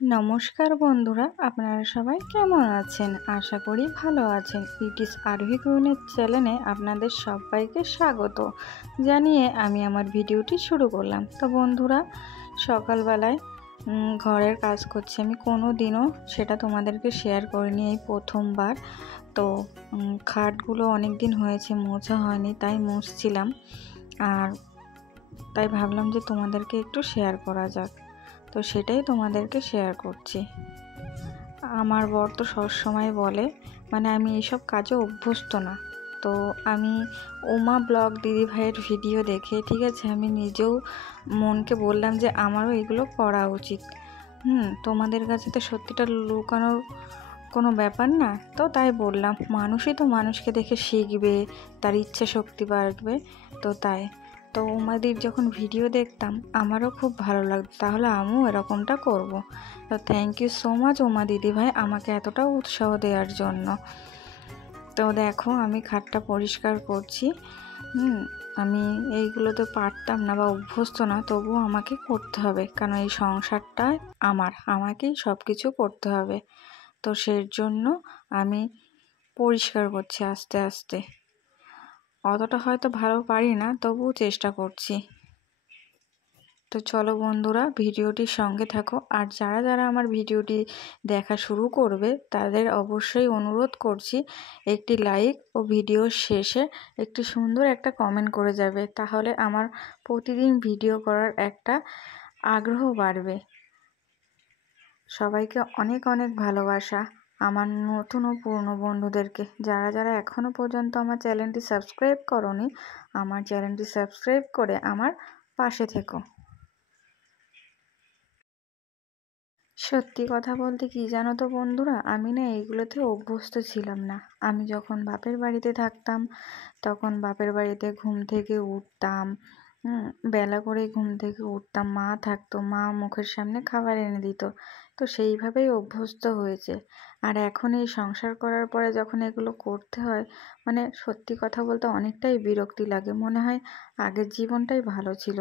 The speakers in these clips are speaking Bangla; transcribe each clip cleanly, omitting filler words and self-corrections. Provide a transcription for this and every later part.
নমস্কার বন্ধুরা, আপনারা সবাই কেমন আছেন? আশা করি ভালো আছেন। ইট ইজ আরোহী গৃহিণীর চ্যানেলে আপনাদের সবাইকে স্বাগত জানিয়ে আমি আমার ভিডিওটি শুরু করলাম। তো বন্ধুরা, সকালবেলায় ঘরের কাজ করছি। আমি কোনো দিনও সেটা তোমাদেরকে শেয়ার করিনি, এই প্রথমবার। তো খাটগুলো অনেক দিন হয়েছে মোছা হয়নি, তাই মুছছিলাম। আর তাই ভাবলাম যে তোমাদেরকে একটু শেয়ার করা যাক, তো সেটাই তোমাদেরকে শেয়ার করছি। আমার বর তো সবসময় বলে, মানে আমি এইসব কাজে অভ্যস্ত না। তো আমি ওমা ব্লগ দিদিভাইয়ের ভিডিও দেখে, ঠিক আছে, আমি নিজেও মনকে বললাম যে আমারও এগুলো করা উচিত। তোমাদের কাছে তো সত্যিটা লুকানোর কোনো ব্যাপার না, তো তাই বললাম। মানুষই তো মানুষকে দেখে শিখবে, তার ইচ্ছে শক্তি বাড়বে। তো তাই তো উমাদির যখন ভিডিও দেখতাম আমারও খুব ভালো লাগতো, তাহলে আমিও এরকমটা করব। তো thank you so much Uma দিদিভাই আমাকে এতটা উৎসাহ দেওয়ার জন্য। তো দেখো আমি খাটটা পরিষ্কার করছি। আমি এইগুলোতে পারতাম না বা অভ্যস্ত না, তবুও আমাকে করতে হবে, কারণ এই সংসারটা আমাকেই সব কিছু করতে হবে। তো সেই জন্য আমি পরিষ্কার করছি আস্তে আস্তে। অতটা হয়তো ভালো পারি না, তবুও চেষ্টা করছি। তো চলো বন্ধুরা, ভিডিওটির সঙ্গে থাকো। আর যারা যারা আমার ভিডিওটি দেখা শুরু করবে তাদের অবশ্যই অনুরোধ করছি একটি লাইক ও ভিডিওর শেষে একটি সুন্দর একটা কমেন্ট করে যাবে, তাহলে আমার প্রতিদিন ভিডিও করার একটা আগ্রহ বাড়বে। সবাইকে অনেক অনেক ভালোবাসা। আমার নতুন ও পুরনো বন্ধুদেরকে, যারা যারা এখনও পর্যন্ত আমার চ্যানেলটি সাবস্ক্রাইব করোনি, আমার চ্যানেলটি সাবস্ক্রাইব করে আমার পাশে থেকো। সত্যি কথা বলতে কি জানো তো বন্ধুরা, আমি না এইগুলোতে অভ্যস্ত ছিলাম না। আমি যখন বাপের বাড়িতে থাকতাম তখন বাপের বাড়িতে ঘুম থেকে উঠতাম, বেলা করে ঘুম থেকে উঠতাম, মা থাকতো, মা মুখের সামনে খাবার এনে দিত। তো সেইভাবেই অভ্যস্ত হয়েছে। আর এখন এই সংসার করার পরে যখন এগুলো করতে হয়, মানে সত্যি কথা বলতে অনেকটাই বিরক্তি লাগে। মনে হয় আগের জীবনটাই ভালো ছিল।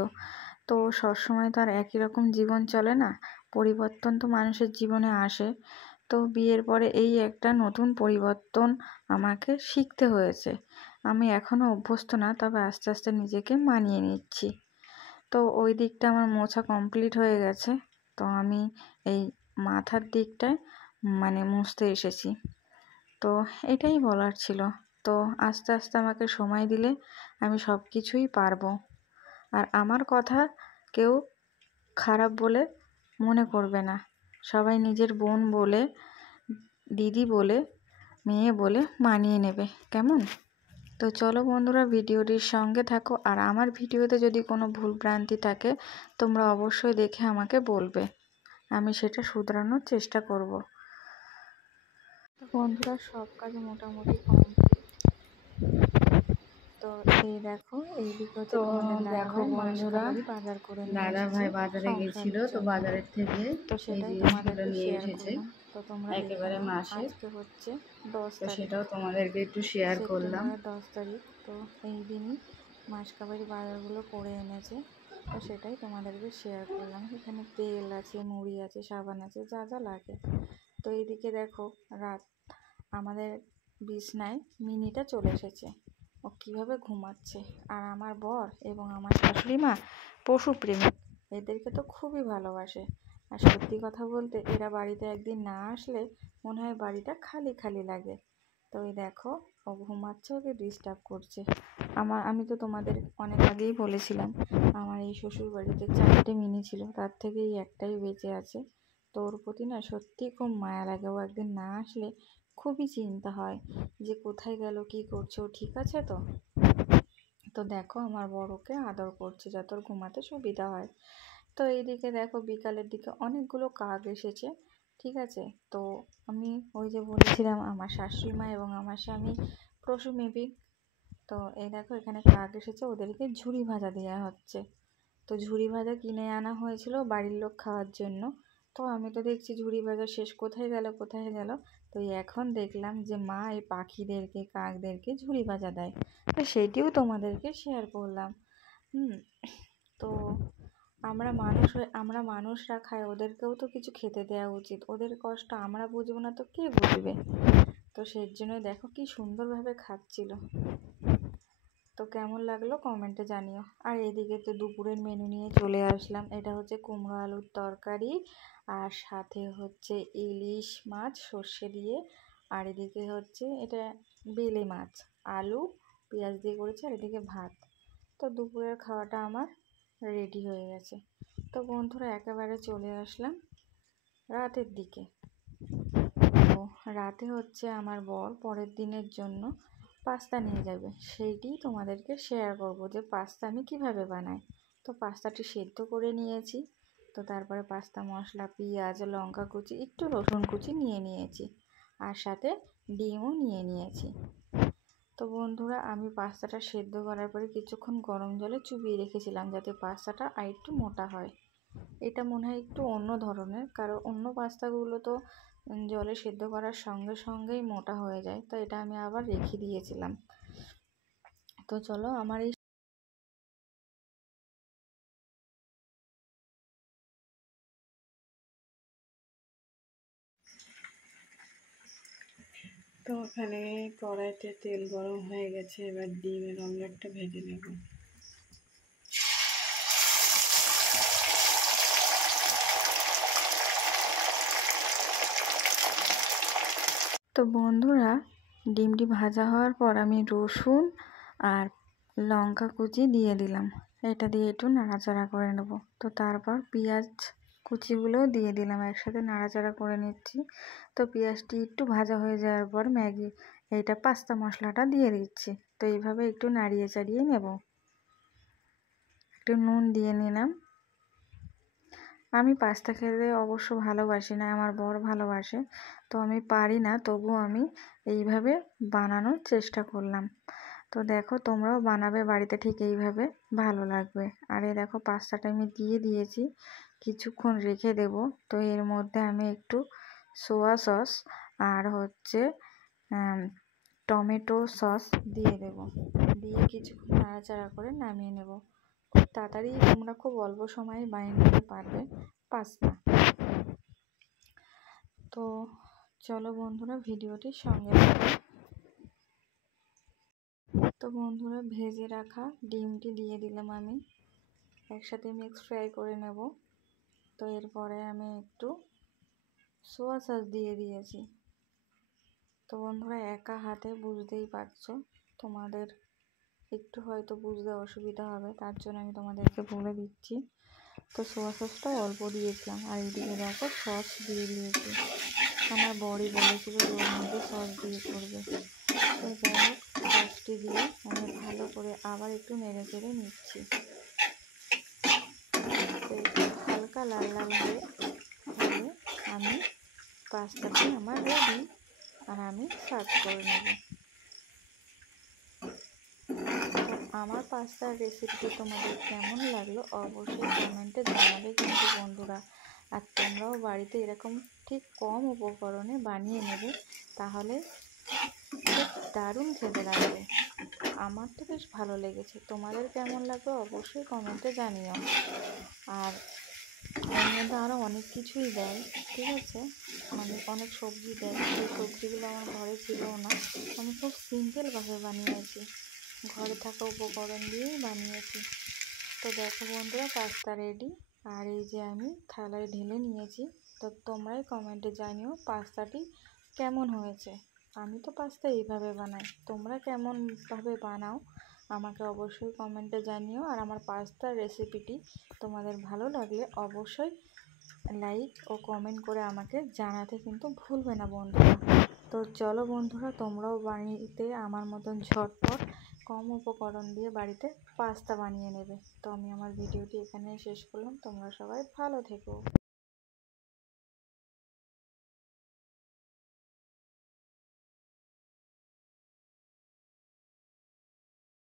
তো সবসময় তো আর একই রকম জীবন চলে না, পরিবর্তন তো মানুষের জীবনে আসে। তো বিয়ের পরে এই একটা নতুন পরিবর্তন আমাকে শিখতে হয়েছে। আমি এখনও অভ্যস্ত না, তবে আস্তে আস্তে নিজেকে মানিয়ে নিচ্ছি। তো ওই দিকটা আমার মোছা কমপ্লিট হয়ে গেছে। তো আমি এই মাথার দিকটায় মানে মুছতে এসেছি। তো এটাই বলার ছিল। তো আস্তে আস্তে আমাকে সময় দিলে আমি সব কিছুই পারবো। আর আমার কথা কেউ খারাপ বলে মনে করবে না। সবাই নিজের বোন বলে, দিদি বলে, মেয়ে বলে মানিয়ে নেবে, কেমন? তো চলো বন্ধুরা, ভিডিওটির সঙ্গে থাকো। আর আমার ভিডিওতে যদি কোনো ভুল ভ্রান্তি থাকে তোমরা অবশ্যই দেখে আমাকে বলবে, আমি সেটা শুধরানোর চেষ্টা করব। তো বন্ধুরা, সব কাজ মোটামুটি কমপ্লিট। তো এই দেখো এইদিকে হচ্ছে তোমাদের দেখো বন্ধুরা, বাজার করে দাদা ভাই বাজারে গেছিল, তো বাজারের থেকে তো এই সেটাই জিনিসগুলো তোমাদেরকে নিয়ে শেয়ার এসেছে করলাম। তো তোমরা একেবারে মাসের। আজকে হচ্ছে 10 তো তারিখ সেটাও তোমাদেরকে একটু শেয়ার করলাম। সেপ্টেম্বরের 10 তারিখ। তো এই দিনই মাসকাবারি বাজারগুলো করে এনেছে। তো সেটাই তোমাদেরকে শেয়ার করলাম। এখানে তেল আছে, মুড়ি আছে, সাবান আছে, যা যা লাগে। তো এইদিকে দেখো রাত, আমাদের বিছনায় মিনিটা চলে এসেছে। ও কীভাবে ঘুমাচ্ছে। আর আমার বর এবং আমার শাশুড়ি মা পশুপ্রেমী, এদেরকে তো খুবই ভালোবাসে। আর সত্যি কথা বলতে এরা বাড়িতে একদিন না আসলে মনে হয় বাড়িটা খালি খালি লাগে। তো এই দেখো ও ঘুমাচ্ছে, ওকে ডিস্টার্ব করছে। আমি তো তোমাদের অনেক আগেই বলেছিলাম আমার এই শ্বশুর বাড়িতে 4টে মিনি ছিল, তার থেকে এই একটাই বেঁচে আছে। তো ওর প্রতি না সত্যিই খুব মায়া লাগে। ও একদিন না আসলে খুবই চিন্তা হয় যে কোথায় গেল, কি করছে, ও ঠিক আছে তো। তো দেখো আমার বড়কে আদর করছে যাতে ওর ঘুমাতে সুবিধা হয়। তো এইদিকে দেখো বিকালের দিকে অনেকগুলো কাক এসেছে, ঠিক আছে। তো আমি ওই যে বলেছিলাম আমার শাশুড়ি মা এবং আমার স্বামী পশুপ্রেমিক। তো এই দেখো এখানে কাক এসেছে, ওদেরকে ঝুরি ভাজা দেওয়া হচ্ছে। তো ঝুরি ভাজা কিনে আনা হয়েছিল বাড়ির লোক খাওয়ার জন্য। তো আমি তো দেখছি ঝুরি ভাজা শেষ, কোথায় গেল কোথায় গেল। তো এখন দেখলাম যে মা এই পাখিদেরকে, কাকদেরকে ঝুরি ভাজা দেয়। তো সেটিও তোমাদেরকে শেয়ার করলাম। তো আমরা মানুষরা খাই, ওদেরকেও তো কিছু খেতে দেওয়া উচিত। ওদের কষ্ট আমরা বুঝবো না তো কে বুঝবে? তো সেই জন্যই দেখো কি সুন্দরভাবে খাচ্ছিল। তো কেমন লাগলো কমেন্টে জানিও। আর এদিকে তো দুপুরের মেনু নিয়ে চলে আসলাম। এটা হচ্ছে কুমড়ো আলুর তরকারি, আর সাথে হচ্ছে ইলিশ মাছ সর্ষে দিয়ে, আর এদিকে হচ্ছে এটা বেলে মাছ, আলু পেঁয়াজ দিয়ে করেছে, আর এদিকে ভাত। তো দুপুরের খাওয়াটা আমার রেডি হয়ে গেছে। তো বন্ধুরা একেবারে চলে আসলাম রাতের দিকে। তো রাতে হচ্ছে আমার বর পরের দিনের জন্য পাস্তা নিয়ে যাবে, সেইটিই তোমাদেরকে শেয়ার করব যে পাস্তা আমি কিভাবে বানাই। তো পাস্তাটি সেদ্ধ করে নিয়েছি। তো তারপরে পাস্তা মশলা, পেঁয়াজ, লঙ্কা কুচি, একটু রসুন কুচি নিয়ে নিয়েছি, আর সাথে ডিমও নিয়ে নিয়েছি। তো বন্ধুরা আমি পাস্তাটা সেদ্ধ করার পরে কিছুক্ষণ গরম জলে চুবিয়ে রেখেছিলাম যাতে পাস্তাটা আর একটু মোটা হয়। এটা মনে হয় একটু অন্য ধরনের, কারণ অন্য পাস্তাগুলো তো জলে সেদ্ধ করার সঙ্গে সঙ্গেই মোটা হয়ে যায়। তো এটা আমি আবার রেখে দিয়েছিলাম। তো চলো আমার এই তো ওখানে কড়াইতে তেল গরম হয়ে গেছে, এবার ডিমের অমলেটটা ভেজে নেব। তো বন্ধুরা ডিমটি ভাজা হওয়ার পর আমি রসুন আর লঙ্কা কুচি দিয়ে দিলাম। এটা দিয়ে একটু নাড়াচাড়া করে নেব। তো তারপর পেঁয়াজ কুচিগুলোও দিয়ে দিলাম, একসাথে নাড়াচাড়া করে নিচ্ছি। তো পেঁয়াজটি একটু ভাজা হয়ে যাওয়ার পর এইটা পাস্তা মশলাটা দিয়ে দিচ্ছি। তো এইভাবে একটু নাড়িয়ে চাড়িয়ে নেব। একটু নুন দিয়ে নিলাম। আমি পাস্তা খেতে অবশ্য ভালোবাসি না, আমার বর ভালোবাসে। তো আমি পারি না, তবুও আমি এইভাবে বানানোর চেষ্টা করলাম। তো দেখো তোমরাও বানাবে বাড়িতে, ঠিক এইভাবে ভালো লাগবে। আর এই দেখো পাস্তাটা আমি দিয়ে দিয়েছি, কিছুক্ষণ রেখে দেব। তো এর মধ্যে আমি একটু সোয়া সস আর হচ্ছে টমেটো সস দিয়ে দেব, দিয়ে কিছুক্ষণ নাড়াচাড়া করে নামিয়ে নেব। খুব তাড়াতাড়ি তোমরা খুব অল্প সময়ে বানিয়ে নিতে পারবে পাস্তা। তো চলো বন্ধুরা ভিডিওটির সঙ্গে থাকো। তো বন্ধুরা ভেজে রাখা ডিমটি দিয়ে দিলাম, আমি একসাথে মিক্স ফ্রাই করে নেব। তো এরপরে আমি একটু সোয়া সস দিয়ে দিয়েছি। তো বন্ধুরা একা হাতে বুঝতেই পারছো, তোমাদের একটু হয়তো বুঝতে অসুবিধা হবে, তার জন্য আমি তোমাদেরকে বলে দিচ্ছি। তো সোয়া সসটা অল্প দিয়েছিলাম, আর এইদিকে দেখো সস দিয়ে দিয়েছি। আমার বড়ি বলেছিল যে ওর মধ্যে সস দিয়ে করবে। তো যাই হোক সসটি দিয়ে আমি ভালো করে আবার একটু নেড়ে চেড়ে নিচ্ছি। তো হালকা লাল লাল হয়ে আমি পাস্তাটি আমার রেডি, আর আমি সার্ভ করে নেব। আমার পাস্তার রেসিপিটি তোমাদের কেমন লাগলো অবশ্যই কমেন্টে জানাবে কিন্তু বন্ধুরা। আর তোমরাও বাড়িতে এরকম ঠিক কম উপকরণে বানিয়ে নেবে, তাহলে খুব দারুণ খেতে লাগবে। আমার তো বেশ ভালো লেগেছে, তোমাদের কেমন লাগবে অবশ্যই কমেন্টে জানিও। আর এর মধ্যে আরও অনেক কিছুই দেয়, ঠিক আছে, অনেক সবজি দেয়, সেই সবজিগুলো আমার ঘরে ছিল না। আমি খুব সিম্পলভাবে বানিয়েছি, ঘরে থাকা উপকরণ দিয়েই বানিয়েছি। তো দেখো বন্ধুরা পাস্তা রেডি, আর এই যে আমি থালায় ঢেলে নিয়েছি। তো তোমরাই কমেন্টে জানিও পাস্তাটি কেমন হয়েছে। আমি তো পাস্তা এইভাবে বানাই, তোমরা কেমনভাবে বানাও আমাকে অবশ্যই কমেন্টে জানিও। আর আমার পাস্তার রেসিপিটি তোমাদের ভালো লাগলে অবশ্যই লাইক ও কমেন্ট করে আমাকে জানাতে কিন্তু ভুলবে না বন্ধুরা। তো চলো বন্ধুরা তোমরাও বাড়িতে আমার মতন ঝটপট কম উপকরণ দিয়ে বাড়িতে পাস্তা বানিয়ে নেবে। তো আমি আমার ভিডিওটি এখানে শেষ করলাম, তোমরা সবাই ভালো থেকো।